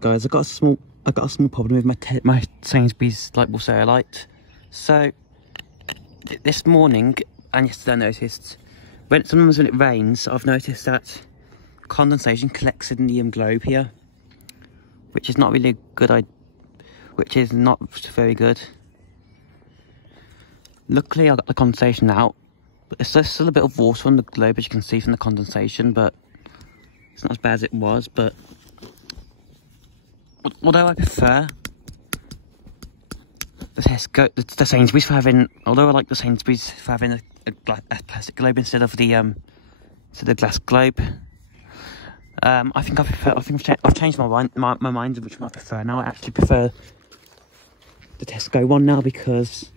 Guys, I got a small problem with my Sainsbury's light bulb solar light. So this morning and yesterday I noticed sometimes when it rains, I've noticed that condensation collects in the globe here, which is not really good. Which is not very good. Luckily, I got the condensation out, but there's still a bit of water on the globe, as you can see from the condensation. But it's not as bad as it was. But although I prefer the Sainsbury's for having, although I like the Sainsbury's for having a plastic globe instead of the glass globe. I think I've changed my mind of which one I prefer now. I actually prefer the Tesco one now because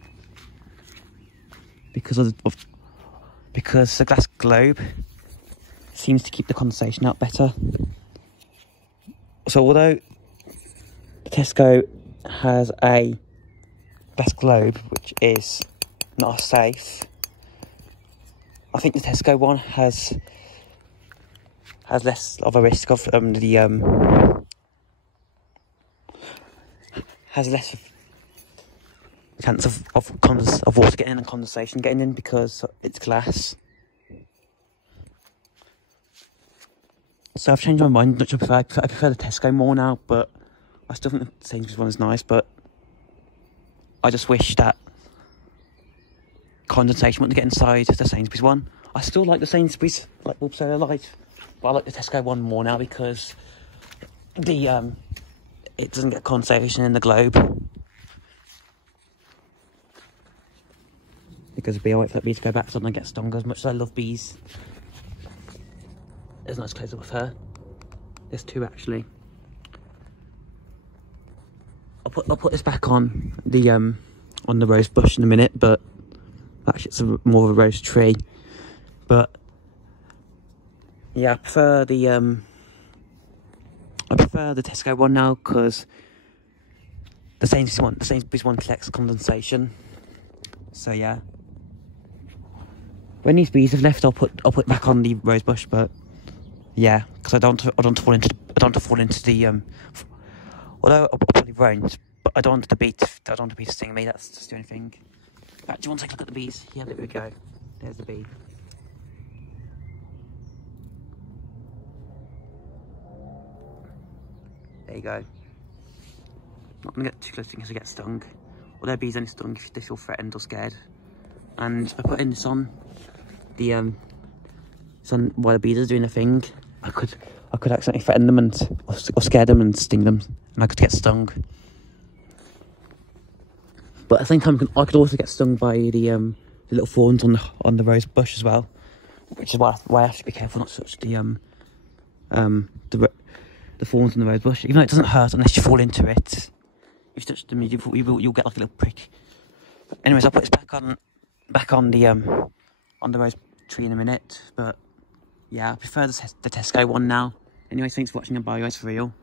the glass globe seems to keep the condensation out better. So although the Tesco has a glass globe which is not as safe, I think the Tesco one has less of a risk of has less of chance of water getting in and condensation getting in because it's glass. So I've changed my mind. I prefer the Tesco more now, but I still think the Sainsbury's one is nice. But I just wish that condensation wouldn't get inside the Sainsbury's one. I still like the Sainsbury's light bulb solar light, but I like the Tesco one more now because it doesn't get condensation in the globe. Because it'd be alright for that bee to go back so I don't get stung. As much as I love bees, there's not as close up with her. There's two actually. I'll put this back on the rose bush in a minute, but actually it's more of a rose tree. But yeah, I prefer the Tesco one now because the Sainsbury's one collects condensation. So yeah. When these bees have left, I'll put it back on the rose bush. But yeah, because I don't want to fall into the although I probably won't, but I don't want the bee to sting me. That's just the only thing. Right, do you want to take a look at the bees? Yeah, there we go. There's the bee. There you go. Not gonna get too close in case I get stung. Although bees only stung if they feel threatened or scared. And I put in this on the while the bees are doing a thing. I could accidentally threaten them or scare them and sting them, and I could get stung. But at the same time, I could also get stung by the little thorns on the rose bush as well, which is why I have to be careful not to touch the thorns on the rose bush. Even though it doesn't hurt unless you fall into it. If you touch them, you'll get like a little prick. But anyways, I'll put this back on the rose tree in a minute. But yeah, I prefer the Tesco one now. Anyways, thanks for watching and bye guys for real.